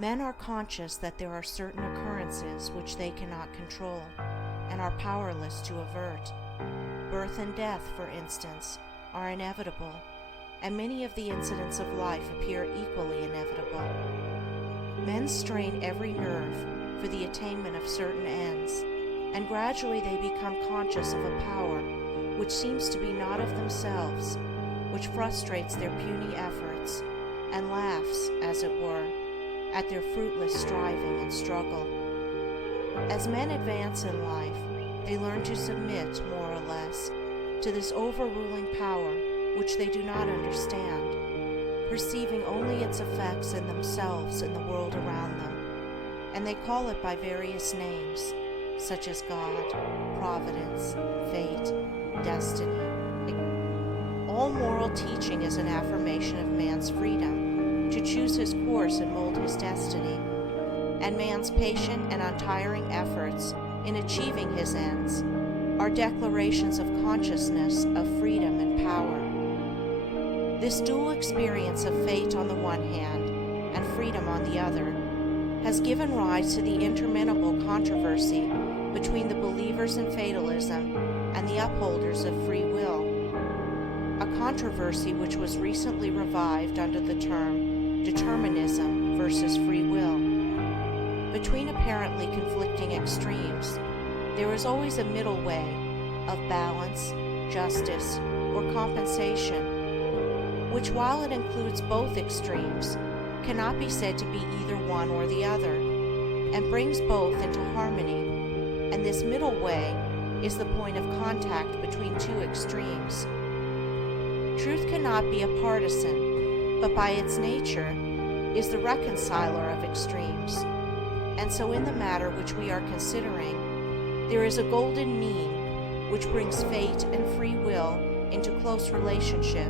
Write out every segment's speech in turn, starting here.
Men are conscious that there are certain occurrences which they cannot control and are powerless to avert. Birth and death, for instance, are inevitable, and many of the incidents of life appear equally inevitable. Men strain every nerve for the attainment of certain ends, and gradually they become conscious of a power which seems to be not of themselves, which frustrates their puny efforts, and laughs, as it were, at their fruitless striving and struggle. As men advance in life, they learn to submit, more or less, to this overruling power which they do not understand, perceiving only its effects in themselves and the world around them, and they call it by various names, such as God, Providence, Fate, Destiny. All moral teaching is an affirmation of man's freedom to choose his course and mold his destiny, and man's patient and untiring efforts in achieving his ends are declarations of consciousness of freedom and power. This dual experience of fate on the one hand and freedom on the other has given rise to the interminable controversy between the believers in fatalism and the upholders of free will, a controversy which was recently revived under the term determinism versus free will. Between apparently conflicting extremes, there is always a middle way of balance, justice, or compensation, which, while it includes both extremes, cannot be said to be either one or the other, and brings both into harmony. And this middle way is the point of contact between two extremes. Truth cannot be a partisan, but by its nature is the reconciler of extremes. And so in the matter which we are considering, there is a golden mean which brings fate and free will into close relationship,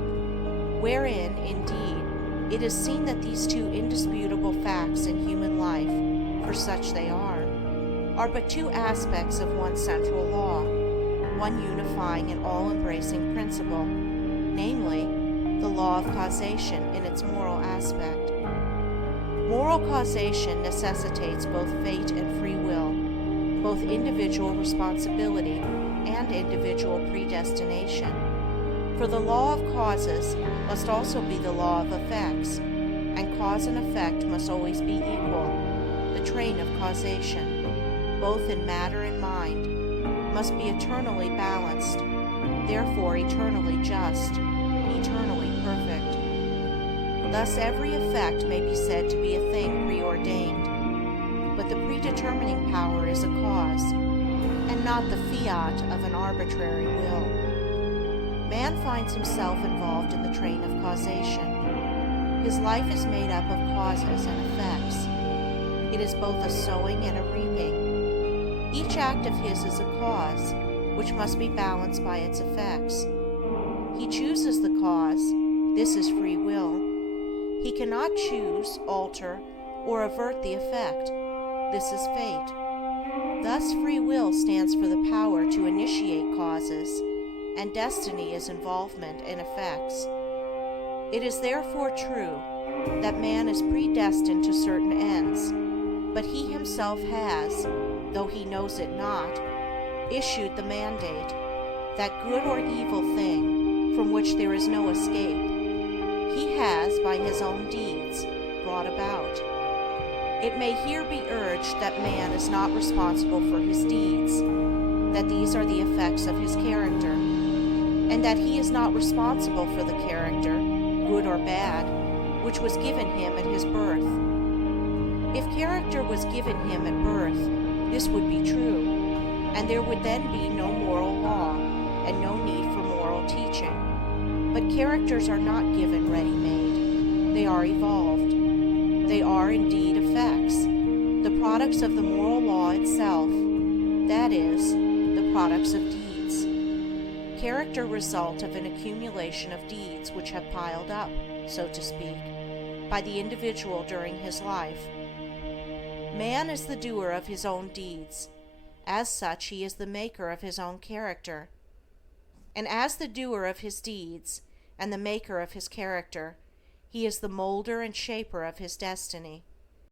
wherein, indeed, it is seen that these two indisputable facts in human life, for such they are but two aspects of one central law, one unifying and all-embracing principle, namely, the law of causation in its moral aspect. Moral causation necessitates both fate and free will, both individual responsibility and individual predestination. For the law of causes must also be the law of effects, and cause and effect must always be equal. The train of causation, both in matter and mind, must be eternally balanced, therefore eternally just, eternally perfect. Thus every effect may be said to be a thing preordained, but the predetermining power is a cause, and not the fiat of an arbitrary will. Man finds himself involved in the train of causation. His life is made up of causes and effects. It is both a sowing and a reaping. Each act of his is a cause, which must be balanced by its effects. He chooses the cause. This is free will. He cannot choose, alter, or avert the effect. This is fate. Thus free will stands for the power to initiate causes, and destiny is involvement in effects. It is therefore true that man is predestined to certain ends, but he himself has, though he knows it not, issued the mandate, that good or evil thing from which there is no escape, he has, by his own deeds, brought about. It may here be urged that man is not responsible for his deeds, that these are the effects of his character, and that he is not responsible for the character, good or bad, which was given him at his birth. If character was given him at birth, this would be true, and there would then be no moral law, and no need for moral teaching. But characters are not given ready-made. They are evolved. They are indeed effects, the products of the moral law itself, that is, the products of deeds. Character result of an accumulation of deeds which have piled up, so to speak, by the individual during his life. Man is the doer of his own deeds. As such, he is the maker of his own character. And as the doer of his deeds and the maker of his character, he is the molder and shaper of his destiny.